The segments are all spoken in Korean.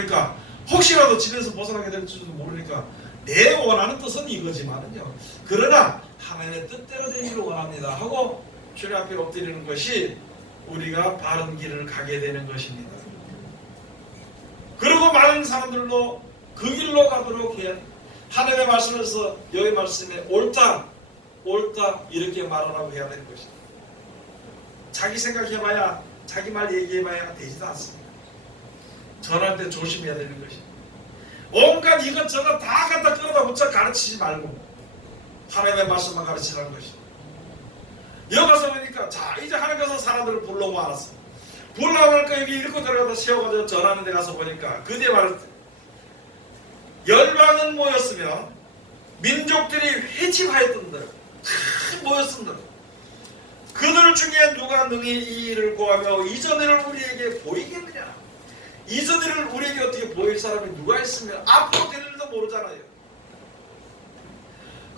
모르니까 혹시라도 집에서 벗어나게 될지도 모르니까 내 원하는 뜻은 이거지만은요. 그러나 하나님의 뜻대로 되기를 원합니다 하고 주님 앞에 엎드리는 것이 우리가 바른 길을 가게 되는 것입니다. 그리고 많은 사람들도 그 길로 가도록 해야 합니다. 하나님의 말씀에서 여기 말씀에 옳다 이렇게 말하라고 해야 되는 것입니다. 자기 생각해봐야 자기 말 얘기해봐야 되지도 않습니다. 전할 때 조심해야 되는 것입니다. 온갖 이것저것 다 갖다 끌어다 붙여 가르치지 말고 하나님의 말씀만 가르치라는 것입니다. 여기 가서 보니까 자 이제 하나님께서 사람들을 불러 모아놨어. 불러 모으니까 여기 읽고 들어가다 세워가지고 전하는 데 가서 보니까 그때 말할 때 열방은 모였으며 민족들이 회집하였던다. 다 모였습니다. 그들 중에 누가 능히 이 일을 구하며 이전 일을 우리에게 보이겠느냐? 이전 일을 우리에게 어떻게 보일 사람이 누가 있으면 앞으로 될 일도 모르잖아요.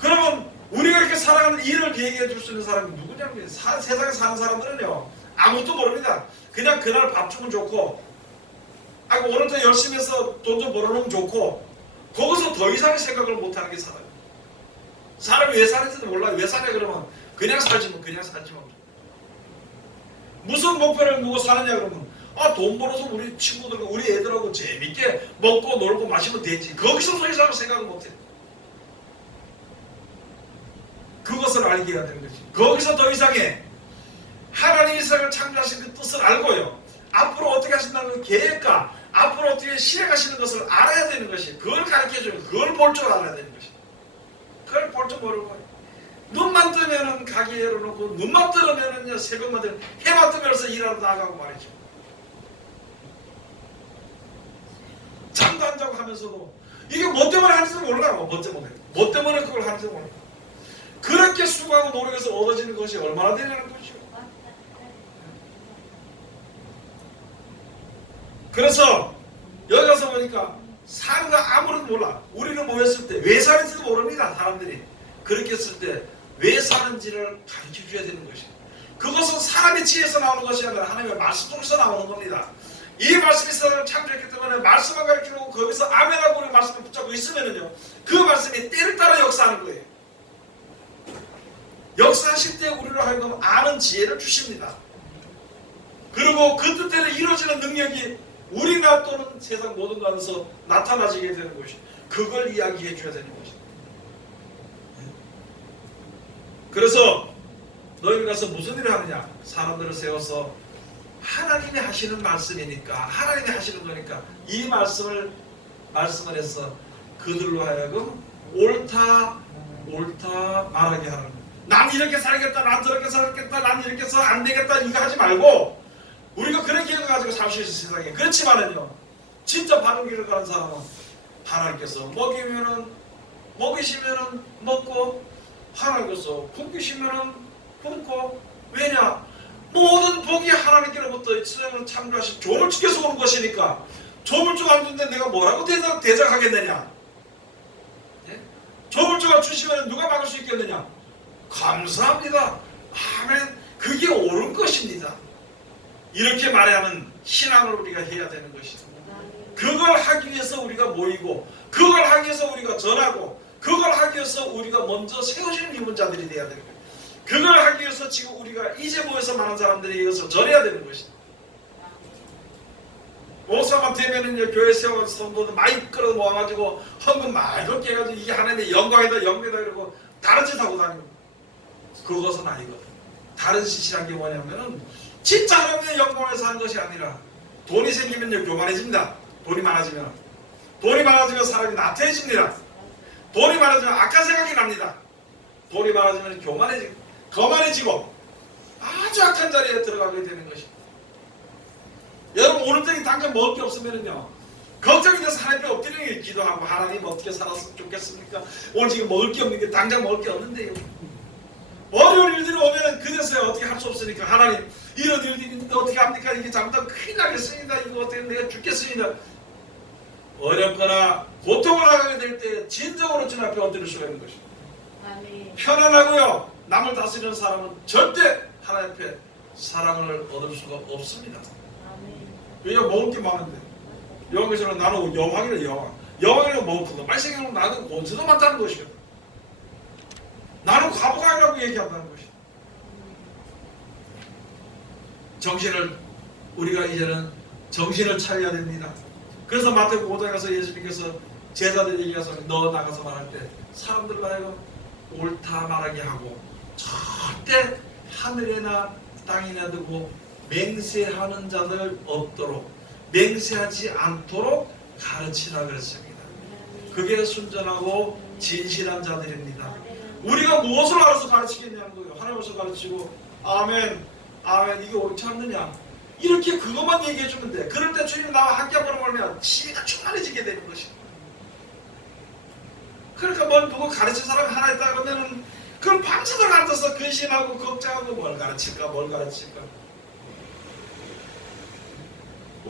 그러면 우리가 이렇게 살아가는 일을 계획해 줄 수 있는 사람이 누구냐면 세상에 사는 사람들은요 아무것도 모릅니다. 그냥 그날 밥 주면 좋고 오늘도 열심히 해서 돈 좀 벌어놓으면 좋고 거기서 더 이상의 생각을 못하는 게 사람이에요. 사람이 왜 사는지도 몰라. 왜 사냐 그러면 그냥 살지만 그냥 살지만 무슨 목표를 두고 사느냐 그러면 돈 벌어서 우리 친구들과 우리 애들하고 재밌게 먹고 놀고 마시면 되지. 거기서 더 이상은 생각을 못해. 그것을 알게 해야 되는 거지. 거기서 더 이상의 하나님이 세상을 창조하신 그 뜻을 알고요. 앞으로 어떻게 하신다는 그 계획과 앞으로 어떻게 실행하시는 것을 알아야 되는 것이 그걸 가르쳐주는 그걸 볼 줄 알아야 되는 것이 그걸 볼 줄 모르고 눈만 뜨면은 가게 열어놓고 눈만 뜨면은요 새벽만 되면 해만 뜨면서 일하러 나가고 말이죠. 잠도 안 자고 하면서도 이게 뭐 때문에 하는지도 몰라요. 뭐 때문에 그걸 하는지도 몰라요. 그렇게 수고하고 노력해서 얻어지는 것이 얼마나 되냐는 것이죠. 그래서 여기 가서 보니까 사는가 아무런 몰라. 우리는 모였을 때 왜 사는지도 모릅니다. 사람들이 그렇게 했을 때 왜 사는지를 가르쳐 줘야 되는 것이에요. 그것은 사람의 지혜에서 나오는 것이 아니라 하나님의 말씀 속에서 나오는 겁니다. 이 말씀이 세상을 창조했기 때문에 말씀을 가르치고 거기서 아멘하고 우리 말씀을 붙잡고 있으면은요 그 말씀이 때를 따라 역사하는 거예요. 역사하실 때 우리로 하여금 아는 지혜를 주십니다. 그리고 그 뜻대로 이루어지는 능력이 우리나 또는 세상 모든 곳에서 나타나지게 되는 것이 그걸 이야기해 줘야 되는 것입니다. 그래서 너희들 가서 무슨 일을 하느냐? 사람들을 세워서 하나님이 하시는 말씀이니까 하나님이 하시는 거니까 이 말씀을 해서 그들로 하여금 옳다 말하게 하는 거예요. 난 이렇게 살겠다, 난 저렇게 살겠다, 난 이렇게 해서 안 되겠다 이거 하지 말고 우리가 그런 계획을 가지고 살 수 있어 세상에. 그렇지만은요 진짜 바른 길을 가는 사람은 하나님께서 먹이시면은 먹고 하나님께서 굶기시면은 굶고 왜냐? 모든 복이 하나님께로부터 세상을 창조하신 조물주께서 오는 것이니까 조물주가 안 주는데 내가 뭐라고 대적하겠느냐? 네? 조물주가 주시면 누가 막을 수 있겠느냐? 감사합니다. 아멘. 그게 옳은 것입니다. 이렇게 말하는 신앙을 우리가 해야 되는 것이죠. 그걸 하기 위해서 우리가 모이고 그걸 하기 위해서 우리가 전하고 그걸 하기 위해서 우리가 먼저 세우시는 유문자들이 되어야 되는 거예요. 그걸 하기 위해서 지금 우리가 이제 모여서 많은 사람들이 이것을 전해야 되는 것이죠. 목사만 되면은 교회 세워가지고 성도들 많이 끌어 모아가지고 헌금 많이 걷게 해가지고 이게 하나님의 영광이다 영광이다 이러고 다른 짓 하고 다니고 그것은 아니거든. 다른 짓이란 게 뭐냐면은 진짜 하나님의 영광에서 하는 것이 아니라 돈이 생기면요 교만해집니다. 돈이 많아지면 사람이 나태해집니다. 돈이 많아지면 악한 생각이 납니다. 돈이 많아지면 거만해지고 아주 악한 자리에 들어가게 되는 것입니다. 여러분 오늘적인 당장 먹을 게 없으면요 걱정이 돼서 하나님께 엎드리는 기도하고 하나님 어떻게 살았으면 좋겠습니까? 오늘 지금 먹을 게 없는 게 당장 먹을 게 없는데요. 어려운 일들이 오면 그제서야 어떻게 할 수 없으니까 하나님 이런 일들이 있는데 어떻게 합니까? 이게 잘못하면 큰일 나겠습니다. 이거 어떻게 내가 죽겠습니다. 어렵거나 고통을 당하게 될 때 진정으로 주님 앞에 엎드릴 수가 있는 것입니다. 편안하고요 남을 다스리는 사람은 절대 하나님 앞에 사랑을 얻을 수가 없습니다. 왜냐 먹을 게 많은데 여기서는 나는 여왕이래 여왕. 여왕이라고 먹었거든. 말세계는 나는 원수도 많다는 것이거든. 나는 과부가 아니라고 얘기한다는 것이다. 우리가 이제는 정신을 차려야 됩니다. 그래서 마태복음 5장에서 예수님께서 제자들에게 가서 너 나가서 말할 때 사람들과 하여금 옳다 말하게 하고 절대 하늘에나 땅이나 두고 맹세하는 자들 없도록 맹세하지 않도록 가르치라 그랬습니다. 그게 순전하고 진실한 자들입니다. 우리가 무엇을 알아서 가르치겠냐는 거예요. 하나님께서 가르치고 아멘 아멘 이게 옳지 않느냐 이렇게 그것만 얘기해 주면 돼. 그럴 때 주님 나와 함께하고 말하면 지혜가 충만해지게 되는 것이다. 그러니까 뭘 누구 가르칠 사람이 하나 있다 그러면은 그럼 밤새도록 앉아서 근심하고 걱정하고 뭘 가르칠까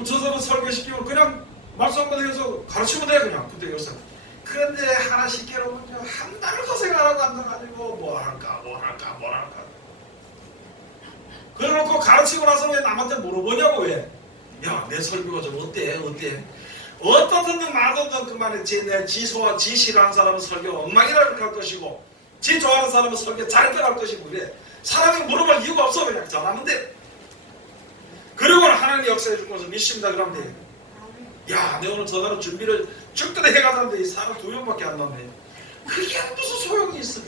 저 사람은 설교시키고 그냥 말씀 한번 해서 가르치면 돼 그냥 그때 요새. 그런데 하나 시키려면 한 달을 더 생각하고 앉아가지고 뭘 할까 그래놓고 가르치고 나서 왜 남한테 물어보냐고 왜? 야 내 설교가 좀 어때? 어떻든 말든 그만해. 내 지소와 지시라는 사람은 설교 엉망이라고 할 것이고 지 좋아하는 사람은 설교 잘했다고 할 것이고 그래. 사람이 물어볼 이유가 없어. 그냥 전하면 돼. 그리고 하나님의 역사해 줄 것을 믿습니다. 그러면 돼. 야, 내 오늘 전화로 준비를 죽더니 해가 졌는데 이 사람 2명밖에 안 남네. 그게 무슨 소용이 있어.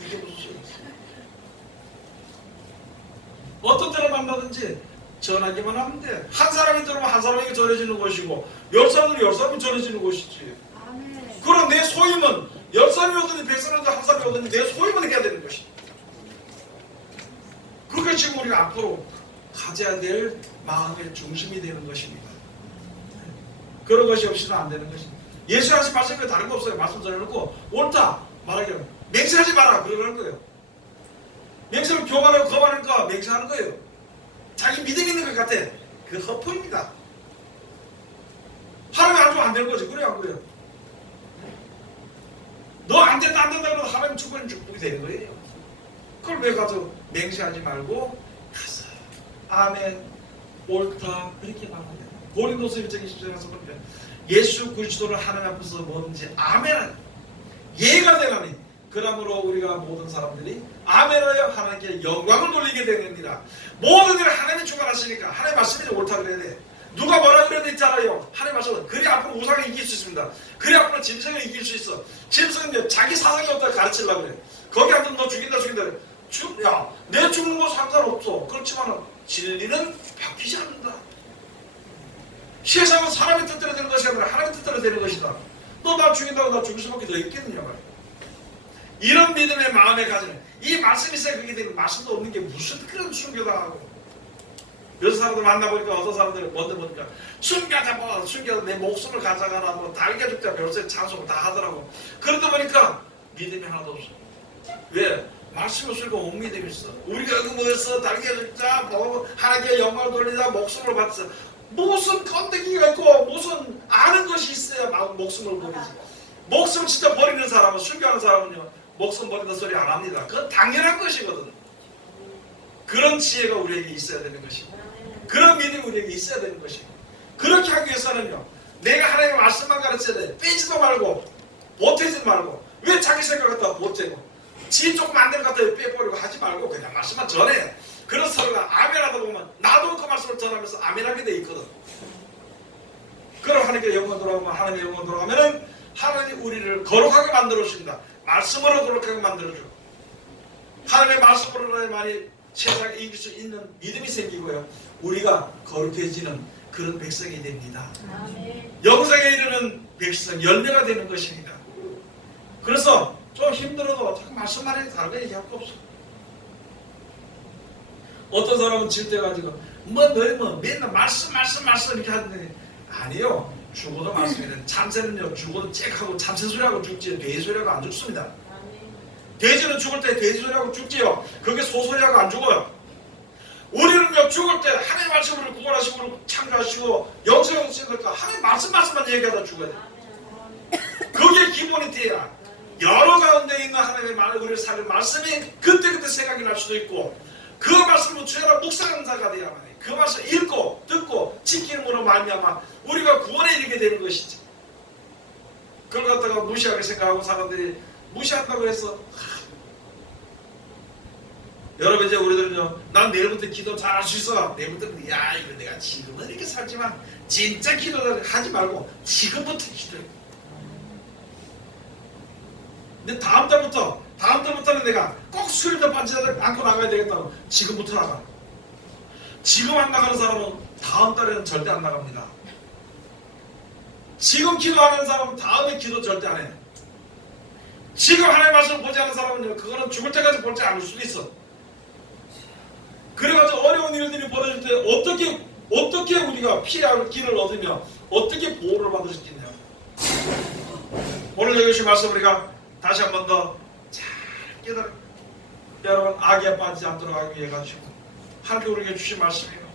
어떤 때를 만나든지 전하기만 하면 돼. 한 사람이 들으면 한 사람에게 전해지는 것이고 10사람이 10사람이 전해지는 것이지. 그럼 내 소임은 10사람이 오든지 100사람이 오든지 한 사람이 오든지 내 소임은 해야 되는 것이다. 그게 지금 우리가 앞으로 가져야 될 마음의 중심이 되는 것입니다. 그런 것이 없이는 안 되는 것입니다. 예수 하신 말씀이 다른 거 없어요. 말씀 전해놓고 옳다 말하기로 맹세하지 마라 그러는 거예요. 맹세를 교만하고 거만하니까 맹세하는 거예요. 자기 믿음 있는 것 같아. 그 허포입니다. 하나님 안 주면 안 되는 거지. 그래요 안 그래요? 너 안 된다 그러면 하나님 축복이 되는 거예요. 그걸 왜 가서 맹세하지 말고 가서 아멘 옳다 그렇게 말하면 돼요. 고린도서 1장 20절에서 보면 예수 그리스도를 하나님 앞에서 뭔지 아멘 예가 되나니 그러므로 우리가 모든 사람들이 아멘하여 하나님께 영광을 돌리게 됩니다. 모든 일을 하나님이 주관하시니까 하나님 말씀이 옳다 그래야 돼. 누가 뭐라 그래도 있잖아요. 하나님 말씀은 그래 앞으로 우상을 이길 수 있습니다. 그래 앞으로 짐승을 이길 수 있어. 짐승은 자기 사상이 없다고 가르치려고 그래. 거기 앉으면 너 죽인다 야 내 죽는 거 상관없어. 그렇지만 진리는 바뀌지 않는다. 세상은 사람의 뜻대로 되는 것이 아니라 하나님의 뜻대로 되는 것이다. 너 나 죽인다고 나 죽일 수밖에 더 있겠느냐 말이야. 이런 믿음의 마음에 가지는 이 말씀이 있어야 그게 되는 말씀도 없는 게 무슨 그런 순교당하고 여러 사람들 만나보니까 어떤 사람들 먼저 보니까 순교하자 내 목숨을 가져가라 뭐 달게 죽자 별세 찬송을 다 하더라고. 그러다 보니까 믿음이 하나도 없어. 왜? 말씀 없으니까 못 믿음이 있어. 우리가 그 뭐였어 달게 죽자 하나님께 영광을 돌리자 목숨을 바쳐 무슨 건더기가 있고 무슨 아는 것이 있어야 목숨을 버리지. 목숨 진짜 버리는 사람은 순교하는 사람은요 목숨 버린다 소리 안 합니다. 그건 당연한 것이거든. 그런 지혜가 우리에게 있어야 되는 것이고 그런 믿음이 우리에게 있어야 되는 것이고 그렇게 하기 위해서는요 내가 하나님의 말씀만 가르쳐야 돼. 빼지도 말고 보태지도 말고 왜 자기 생각 갖다 보태고 지 조금 안 되는 것 같아 빼버리고 하지 말고 그냥 말씀만 전해. 그런 서로가 아멘하다 보면 나도 그 말씀을 전하면서 아멘하게 돼 있거든. 그럼 하나님께 영광 돌아오면 하나님의 영광 돌아가면은 하나님 우리를 거룩하게 만들어 주신다. 말씀으로 거룩하게 만들어 줘. 하나님의 말씀으로만이 세상에 이길 수 있는 믿음이 생기고요. 우리가 거룩해지는 그런 백성이 됩니다. 영생에 이르는 백성, 열매가 되는 것입니다. 그래서 좀 힘들어도 자꾸 말씀만 해도 다른 거 얘기할 거 없어. 어떤 사람은 질 때 가지고 너희 맨날 말씀 이렇게 하는데 아니요. 죽어도 말씀이래. 참새는요 죽어도 짹하고 참새 소리하고 죽지 돼지 소리하고 안 죽습니다. 돼지는 죽을 때 돼지 소리하고 죽지요. 그게 소 소리하고 안 죽어요. 우리는요 죽을 때 하나님 말씀으로 구원하시고 창조하시고 영생을 주시니까 하나님 말씀만 얘기하다 죽어야 돼. 그게 기본이 돼야 여러 가운데 있는 하나님의 말 우리를 살릴 말씀이 그때그때 생각이 날 수도 있고 그 말씀을 주야로 묵상하는 자가 돼야만 해. 그 말씀 읽고 듣고 지키는으로 말미암아 우리가 구원에 이르게 되는 것이지. 그걸 갖다가 무시하게 생각하고 사람들이 무시한다고 해서 여러분 이제 우리들은요, 난 내일부터 기도 잘할 수 있어. 내일부터 야 이거 내가 지금은 이렇게 살지만 진짜 기도를 하지 말고 지금부터 기도해. 근데 다음 달부터는 내가 꼭 수요일도 반지하지 않고 나가야 되겠다고. 지금부터 나가. 지금 안 나가는 사람은 다음 달에는 절대 안 나갑니다. 지금 기도하는 사람은 다음에 기도 절대 안 해. 지금 하나님의 말씀을 보지 않는 사람은요, 그거는 죽을 때까지 볼지 않을 수도 있어. 그래가지고 어려운 일들이 벌어질 때 어떻게 우리가 피할 길을 얻으며 어떻게 보호를 받을 수 있겠냐. 오늘 여기 주신 말씀 우리가 다시 한 번 더 잘 깨달아. 여러분 악에 빠지지 않도록 하기 위해 가지고 하나님 우리에게 주신 말씀이에요.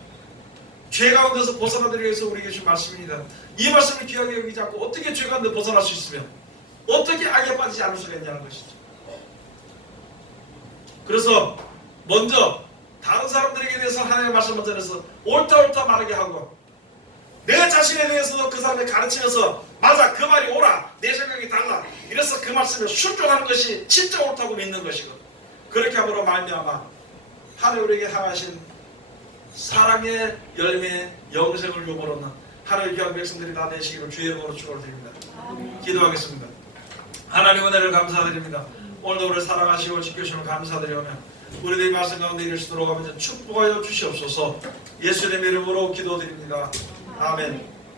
죄 가운데서 벗어나기 위해서 우리에게 주신 말씀입니다. 이 말씀을 귀하게 여기지 않고 어떻게 죄 가운데 벗어날 수 있으며 어떻게 악에 빠지지 않을 수가 있냐는 것이죠. 그래서 먼저 다른 사람들에게 대해서 하나님의 말씀을 전해서 옳다 말하게 하고 내 자신에 대해서도 그 사람을 가르치면서 맞아 그 말이 옳아 내 생각이 달라 이래서 그 말씀을 순종하는 것이 진짜 옳다고 믿는 것이고 그렇게 함으로 말미암아 하나님 우리에게 향하신 사랑의 열매 영생을 요구하는 하나님의 귀한 백성들이 다 되시기를 주의 이름으로 축원드립니다. 기도하겠습니다. 하나님 은혜를 감사드립니다. 오늘도 우리를 사랑하시고 지켜주시는 감사드리며 우리들의 말씀 가운데 이룰 수 있도록 하면서 축복하여 주시옵소서. 예수님의 이름으로 기도드립니다. 아멘.